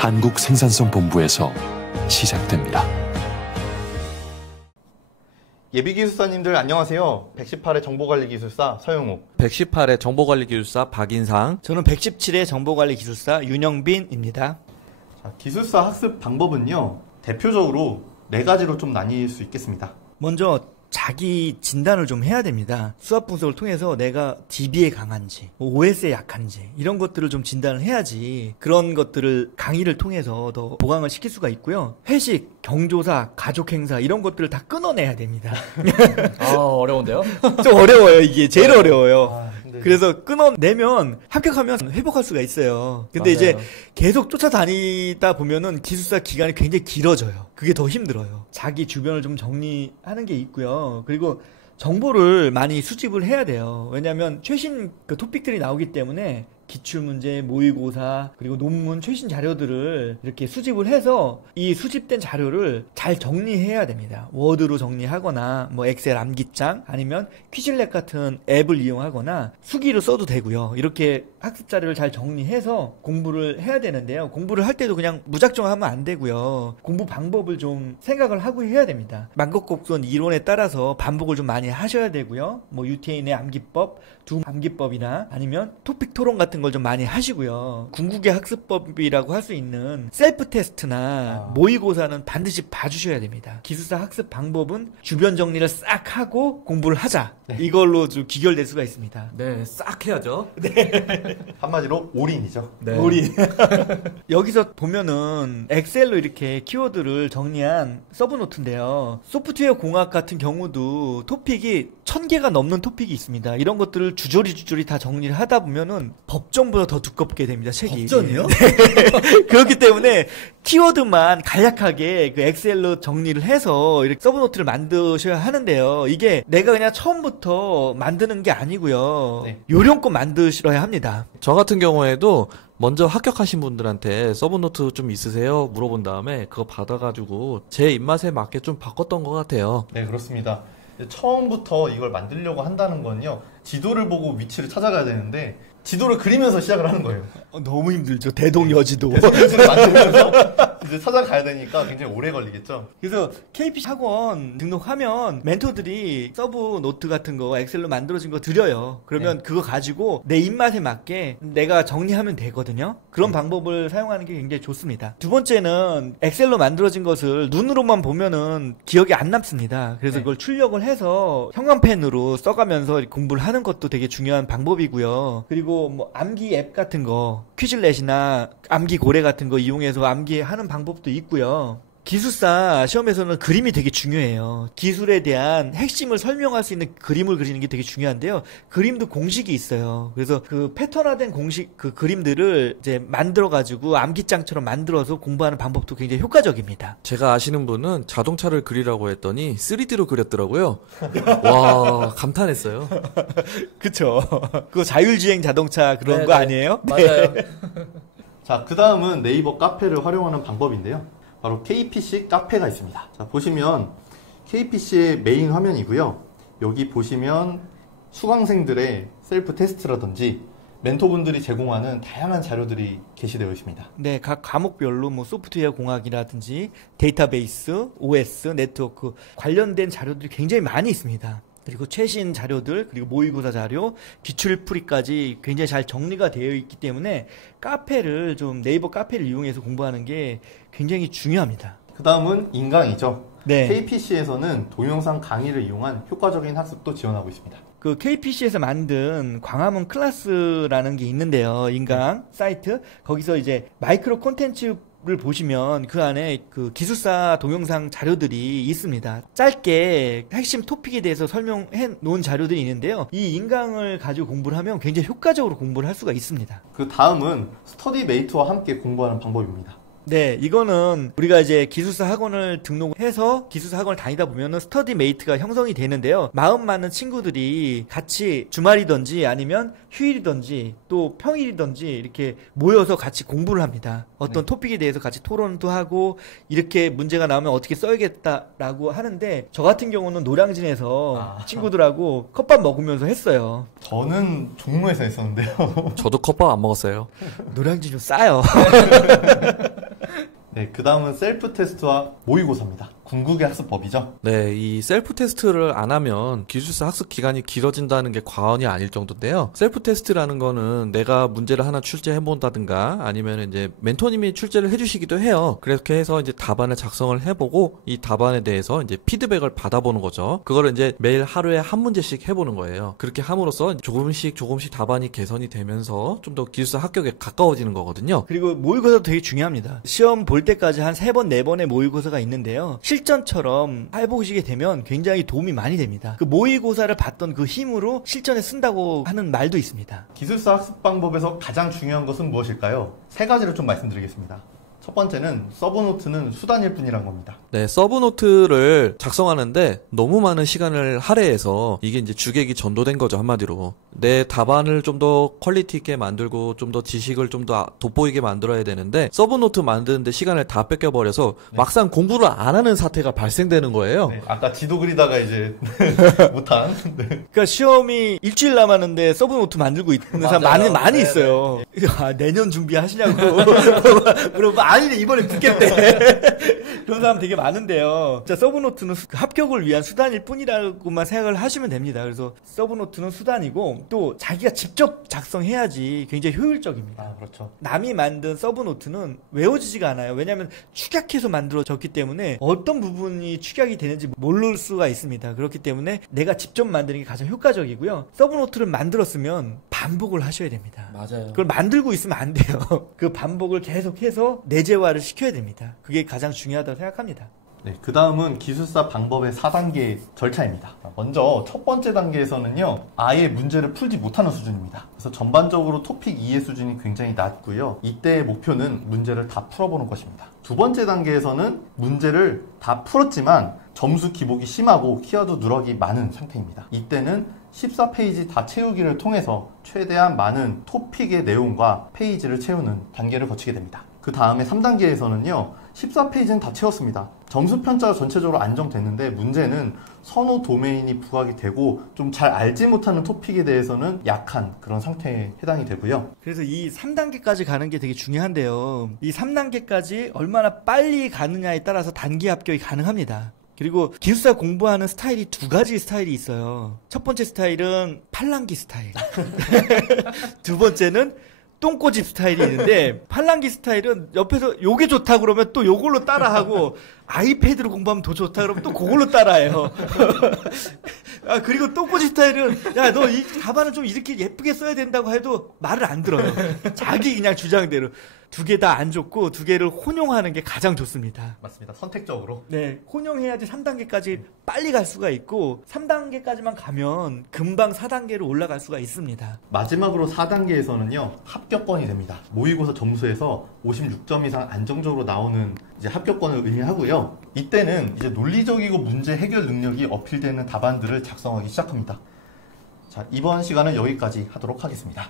한국생산성본부에서 시작됩니다. 예비기술사님들 안녕하세요. 118의 정보관리기술사 서영욱, 118의 정보관리기술사 박인상, 저는 117의 정보관리기술사 윤영빈입니다. 자, 기술사 학습 방법은요, 대표적으로 4가지로 좀 나뉠 수 있겠습니다. 먼저 자기 진단을 좀 해야 됩니다. 수학 분석을 통해서 내가 DB에 강한지, OS에 약한지 이런 것들을 좀 진단을 해야지 그런 것들을 강의를 통해서 더 보강을 시킬 수가 있고요. 회식, 경조사, 가족행사 이런 것들을 다 끊어내야 됩니다. 어려운데요? 좀 어려워요. 이게 제일 어려워요. 근데 그래서 끊어내면 합격하면 회복할 수가 있어요. 근데 맞아요. 이제 계속 쫓아다니다 보면은 기술사 기간이 굉장히 길어져요. 그게 더 힘들어요. 자기 주변을 좀 정리하는 게 있고요. 그리고 정보를 많이 수집을 해야 돼요. 왜냐하면 최신 그 토픽들이 나오기 때문에 기출문제, 모의고사, 그리고 논문 최신 자료들을 이렇게 수집을 해서 이 수집된 자료를 잘 정리해야 됩니다. 워드로 정리하거나 뭐 엑셀 암기장 아니면 퀴즐렛 같은 앱을 이용하거나 수기로 써도 되고요. 이렇게 학습 자료를 잘 정리해서 공부를 해야 되는데요. 공부를 할 때도 그냥 무작정 하면 안 되고요. 공부 방법을 좀 생각을 하고 해야 됩니다. 만곡곡손 이론에 따라서 반복을 좀 많이 하셔야 되고요. 뭐 유태인의 암기법, 두 암기법이나 아니면 토픽 토론 같은 걸 좀 많이 하시고요. 궁극의 학습법이라고 할 수 있는 셀프 테스트나 모의고사는 반드시 봐주셔야 됩니다. 기술사 학습 방법은 주변 정리를 싹 하고 공부를 하자. 이걸로 좀 귀결될 수가 있습니다. 네, 싹 해야죠. 한마디로 올인이죠. 네. 우리 여기서 보면은 엑셀로 이렇게 키워드를 정리한 서브노트인데요. 소프트웨어 공학 같은 경우도 토픽이 1000개가 넘는 토픽이 있습니다. 이런 것들을 주저리 다 정리를 하다 보면은 법전보다 더 두껍게 됩니다. 책이. 법전이요? 네. 그렇기 때문에 키워드만 간략하게 그 엑셀로 정리를 해서 이렇게 서브노트를 만드셔야 하는데요. 이게 내가 그냥 처음부터 만드는 게 아니고요. 네. 요령껏 만드셔야 합니다. 저 같은 경우에도 먼저 합격하신 분들한테 서브노트 좀 있으세요? 물어본 다음에 그거 받아가지고 제 입맛에 맞게 좀 바꿨던 것 같아요. 네, 그렇습니다. 처음부터 이걸 만들려고 한다는 건요, 지도를 보고 위치를 찾아가야 되는데 지도를 그리면서 시작을 하는 거예요. 너무 힘들죠. 대동여지도. 위치를 만들면서 이제 찾아가야 되니까 굉장히 오래 걸리겠죠. 그래서 KP 학원 등록하면 멘토들이 서브 노트 같은 거 엑셀로 만들어진 거 드려요. 그러면 그거 가지고 내 입맛에 맞게 내가 정리하면 되거든요. 그런 방법을 사용하는 게 굉장히 좋습니다. 두 번째는 엑셀로 만들어진 것을 눈으로만 보면은 기억이 안 남습니다. 그래서 그걸 출력을 해서 형광펜으로 써가면서 공부를 하는 것도 되게 중요한 방법이고요. 그리고 뭐 암기 앱 같은 거, 퀴즐렛이나 암기 고래 같은 거 이용해서 암기하는 방법도 있고요. 기술사 시험에서는 그림이 되게 중요해요. 기술에 대한 핵심을 설명할 수 있는 그림을 그리는 게 되게 중요한데요. 그림도 공식이 있어요. 그래서 그 패턴화된 공식 그 그림들을 이제 만들어가지고 암기장처럼 만들어서 공부하는 방법도 굉장히 효과적입니다. 제가 아시는 분은 자동차를 그리라고 했더니 3D로 그렸더라고요. 와, 감탄했어요. 그쵸. 그거 자율주행 자동차 그런 네, 거 네. 아니에요? 맞아요. 자, 그 다음은 네이버 카페를 활용하는 방법인데요. 바로 KPC 카페가 있습니다. 자, 보시면 KPC의 메인 화면이고요. 여기 보시면 수강생들의 셀프 테스트라든지 멘토분들이 제공하는 다양한 자료들이 게시되어 있습니다. 네, 각 과목별로 뭐 소프트웨어 공학이라든지 데이터베이스, OS, 네트워크 관련된 자료들이 굉장히 많이 있습니다. 그리고 최신 자료들, 그리고 모의고사 자료, 기출풀이까지 굉장히 잘 정리가 되어 있기 때문에 카페를 좀 네이버 카페를 이용해서 공부하는 게 굉장히 중요합니다. 그 다음은 인강이죠. 네. KPC에서는 동영상 강의를 이용한 효과적인 학습도 지원하고 있습니다. 그 KPC에서 만든 광화문 클래스라는 게 있는데요. 인강 사이트. 거기서 이제 마이크로 콘텐츠 를 보시면 그 안에 그 기술사 동영상 자료들이 있습니다. 짧게 핵심 토픽에 대해서 설명해 놓은 자료들이 있는데요. 이 인강을 가지고 공부를 하면 굉장히 효과적으로 공부를 할 수가 있습니다. 그 다음은 스터디메이트와 함께 공부하는 방법입니다. 네, 이거는 우리가 이제 기술사 학원을 등록해서 기술사 학원을 다니다 보면은 스터디 메이트가 형성이 되는데요. 마음 맞는 친구들이 같이 주말이든지 아니면 휴일이든지 또 평일이든지 이렇게 모여서 같이 공부를 합니다. 어떤 토픽에 대해서 같이 토론도 하고 이렇게 문제가 나오면 어떻게 써야겠다라고 하는데 저 같은 경우는 노량진에서 친구들하고 컵밥 먹으면서 했어요. 저는 종로에서 했었는데요. 저도 컵밥 안 먹었어요. 노량진 좀 싸요. 네, 그 다음은 셀프 테스트와 모의고사입니다. 궁극의 학습법이죠. 네, 이 셀프 테스트를 안 하면 기술사 학습 기간이 길어진다는 게 과언이 아닐 정도인데요. 셀프 테스트라는 거는 내가 문제를 하나 출제해 본다든가 아니면 이제 멘토님이 출제를 해주시기도 해요. 그렇게 해서 이제 답안을 작성을 해보고 이 답안에 대해서 이제 피드백을 받아보는 거죠. 그거를 이제 매일 하루에 한 문제씩 해보는 거예요. 그렇게 함으로써 조금씩 답안이 개선이 되면서 좀 더 기술사 합격에 가까워지는 거거든요. 그리고 모의고사도 되게 중요합니다. 시험 볼 때까지 한 3번, 4번의 모의고사가 있는데요. 실전처럼 해보시게 되면 굉장히 도움이 많이 됩니다. 그 모의고사를 봤던 그 힘으로 실전에 쓴다고 하는 말도 있습니다. 기술사 학습 방법에서 가장 중요한 것은 무엇일까요? 3가지를 좀 말씀드리겠습니다. 첫 번째는 서브노트는 수단일 뿐이란 겁니다. 네, 서브노트를 작성하는데 너무 많은 시간을 할애해서 이게 이제 주객이 전도된 거죠, 한마디로. 내 답안을 좀 더 퀄리티 있게 만들고 좀 더 지식을 좀 더 돋보이게 만들어야 되는데 서브노트 만드는데 시간을 다 뺏겨버려서 막상 공부를 안 하는 사태가 발생되는 거예요. 네, 아까 지도 그리다가 이제 못한. 네. 그러니까 시험이 일주일 남았는데 서브노트 만들고 있는 사람 많이 네, 있어요. 아, 내년 준비하시냐고. 그러고 아니네, 이번에 붙겠대. 그런 사람 되게 많은데요. 자, 서브노트는 합격을 위한 수단일 뿐이라고만 생각을 하시면 됩니다. 그래서 서브노트는 수단이고 또 자기가 직접 작성해야지 굉장히 효율적입니다. 아, 그렇죠. 남이 만든 서브노트는 외워지지가 않아요. 왜냐하면 축약해서 만들어졌기 때문에 어떤 부분이 축약이 되는지 모를 수가 있습니다. 그렇기 때문에 내가 직접 만드는 게 가장 효과적이고요. 서브노트를 만들었으면 반복을 하셔야 됩니다. 맞아요. 그걸 만들고 있으면 안 돼요. 그 반복을 계속해서 내재화를 시켜야 됩니다. 그게 가장 중요하다고 생각합니다. 네, 그 다음은 기술사 방법의 4단계 절차입니다. 먼저 첫 번째 단계에서는요, 아예 문제를 풀지 못하는 수준입니다. 그래서 전반적으로 토픽 이해 수준이 굉장히 낮고요. 이때의 목표는 문제를 다 풀어보는 것입니다. 두 번째 단계에서는 문제를 다 풀었지만 점수 기복이 심하고 키워드 누락이 많은 상태입니다. 이때는 14페이지 다 채우기를 통해서 최대한 많은 토픽의 내용과 페이지를 채우는 단계를 거치게 됩니다. 그 다음에 3단계에서는요, 14페이지는 다 채웠습니다. 점수 편차가 전체적으로 안정됐는데 문제는 선호 도메인이 부각이 되고 좀 잘 알지 못하는 토픽에 대해서는 약한 그런 상태에 해당이 되고요. 그래서 이 3단계까지 가는 게 되게 중요한데요. 이 3단계까지 얼마나 빨리 가느냐에 따라서 단기 합격이 가능합니다. 그리고 기술사 공부하는 스타일이 2가지 스타일이 있어요. 첫 번째 스타일은 팔랑귀 스타일. 두 번째는 똥꼬집 스타일이 있는데, 팔랑귀 스타일은 옆에서 요게 좋다 그러면 또 요걸로 따라하고, 아이패드로 공부하면 더 좋다 그러면 또 그걸로 따라해요. 아, 그리고 똥꼬집 스타일은, 야, 너 이 답안을 좀 이렇게 예쁘게 써야 된다고 해도 말을 안 들어요. 자기 그냥 주장대로. 2개 다 안 좋고 2개를 혼용하는 게 가장 좋습니다. 맞습니다. 선택적으로. 네, 혼용해야지 3단계까지 빨리 갈 수가 있고 3단계까지만 가면 금방 4단계로 올라갈 수가 있습니다. 마지막으로 4단계에서는요, 합격권이 됩니다. 모의고사 점수에서 56점 이상 안정적으로 나오는 이제 합격권을 의미하고요. 이때는 이제 논리적이고 문제 해결 능력이 어필되는 답안들을 작성하기 시작합니다. 자, 이번 시간은 여기까지 하도록 하겠습니다.